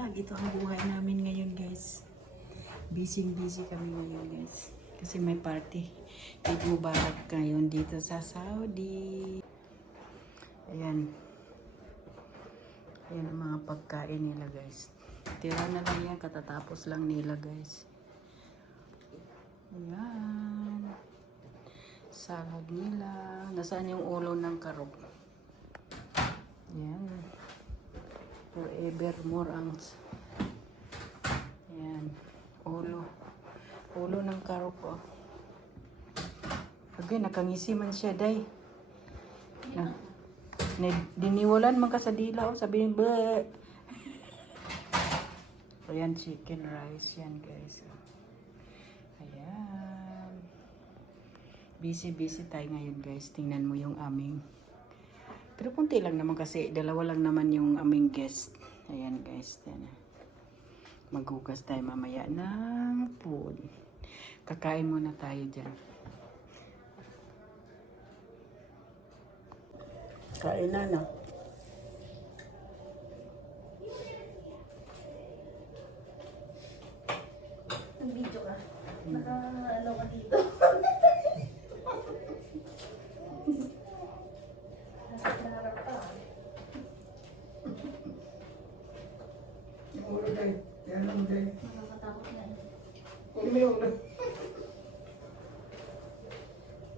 vlog. Ito ang buhay namin ngayon guys. Busy kami ngayon guys. Kasi may party. Eid Mubarak ngayon dito sa Saudi. Ayan. Ayan ang mga pagkain nila guys. Tira na lang yan. Katatapos lang nila guys. Ayan. Salad nila. Nasaan yung ulo ng karog? Ayan. Forevermore ang ayan, ulo ng karop oh. Okay, nakangisi man siya day na diniwalan man ka sa dila oh, sabihin bleh. Ayan, chicken rice yan guys oh. Ayan, busy tayo ngayon guys. Tingnan mo yung aming, pero kunti lang naman kasi dalawa lang naman yung aming guest. Ayan guys, maghugas tayo mamaya ng food. Kakain muna tayo dyan. Kain na na. Nag-video ka? Naka-ano ka dito? Nakaharap ka. Yung ulo tayo. Yan lang tayo. Nakakatakot na eh. Ulo mo yung ulo.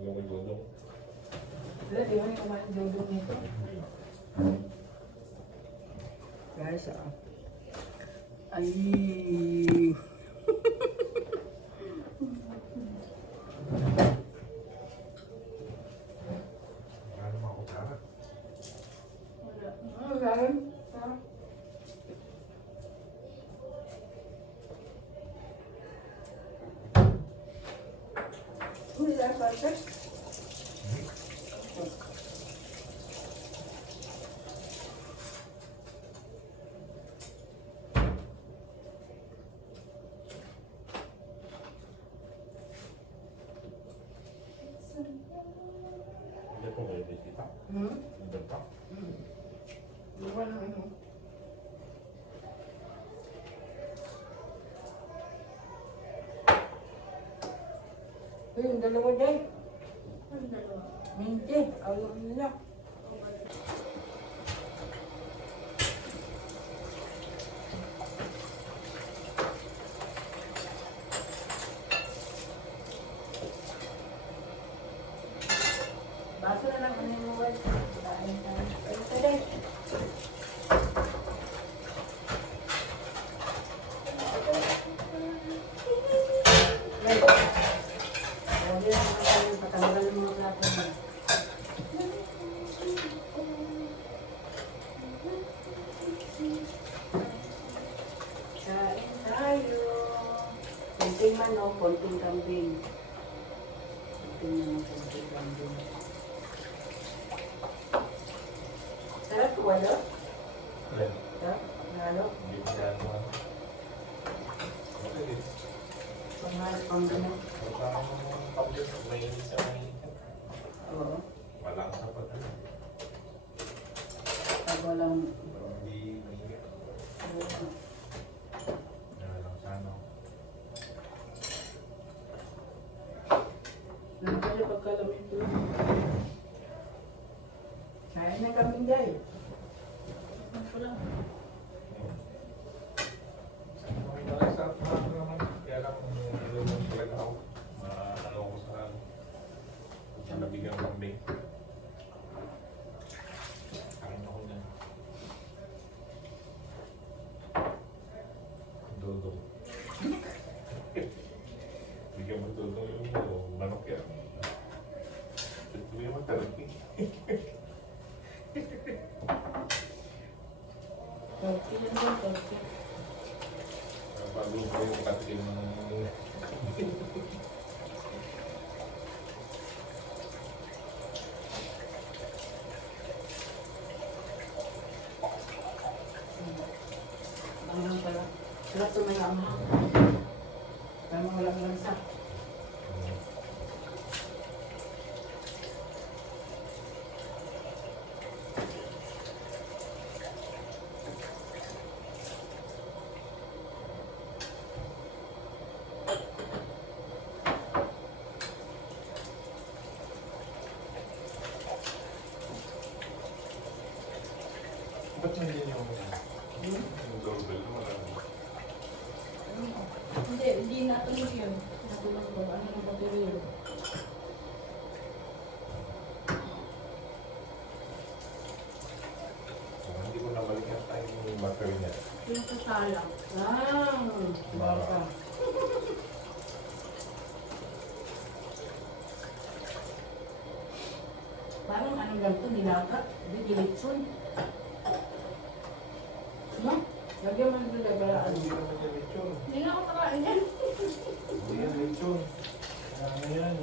Yung dodong. Wala, di ba yung kumain dodong nito? Guys, ay... Ano mga kutsara? Wala. Ano gano'n? Wala pa ito. Hindi po kayo bisita. Hindi pa. Iwan lang ano. Yung dalawa day. Ang dalawa. Hindi. Ayaw nila. Baso na lang ano yung mobile. Kain tayo. Ito day. Patanggalan ng mga plato mo. Kain tayo. Konting manok, konting kambing. Konting manok, konting kambing. Sarap ko walo? Ayan. Sarap? Lalo? Hindi pa gano'n. Okay. Panghal, pang ano? Parang public may sa may Oo. wala ka sapat ano. Pag walang... Hindi may Oo. lang sa ano. Nandiyan yung pagkalamit ko. Kain na kambing day. Ito lang. Okay na lang sa mga naman. Kaya lang yung talaga ako. Ano ko sa nabigyan ng kambing. Kain ako dyan. Dodong. Bigyan mo dodong yung manok yan. Ito yung matarapin. Torti yan din, torti. Bago ko yung katikin ng Ang pala. Sarap ito may amang. Parang mga walang lansa. Hindi natulog yun. Natulog ko. Ano yung battery yun? Kung hindi ko nabalikan tayo yung battery niya. Yung sa sala. Baka. Parang anong ganito, nilagat. Hindi, dilitsun. No? Lagyan mo yung lagalaan. Hindi naman yung lechon. Hindi na ako nakain yan. Hindi yan lechon. Ano yan?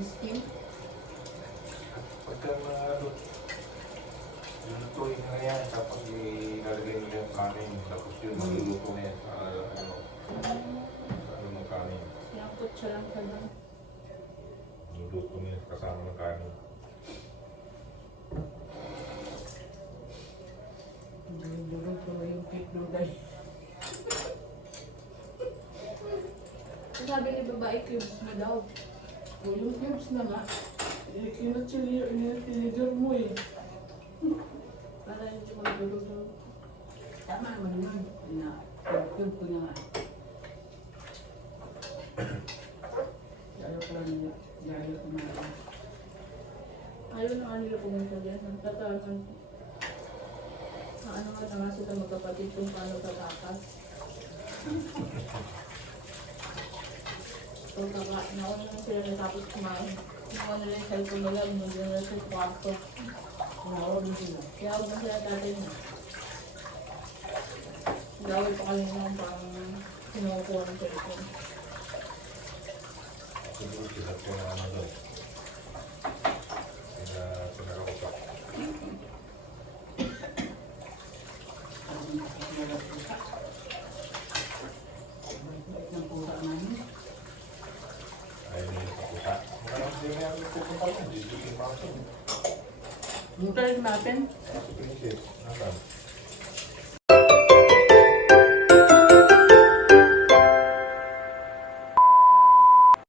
Steam? Pagka ano, lulutuin na yan, tapos ilalagay nila yung kanin, tapos yun, magluluto na yan sa ano ng kanin. Sinampot siya lang sa doon. Luluto niya kasama ng kanin. Durog ko yung cake ng guys. Sabi ni babae, cubes na daw. O yung cubes na nga, tinidor mo eh. Para hindi siya magdulog. Tama naman yun. Cube ko na nga. Lalo ko lang nila. Lalo ko na lang. Ayaw na nga nila pumunta dyan. Nagtatawagan. Ano nga na nga sila magkapatid kung paano tatakas. So, nauna na sila natapos kumain. Nauna nila yung cellphone nila, nandun nila sa kwarto. Nawag na sila. Kaya huwag na sila tatay na. Gawin pa kami naman pang kinukuha ng cellphone. Siguro sila ko na ano doon. Sila ko pa. Parang nakakalaga pusa. Bait ng pusa namin. Ayaw nila sa pusa. Marami sila na yung pupunta lang. Dito yung maso. Hintayin natin. Maso pinisit. Nasaan?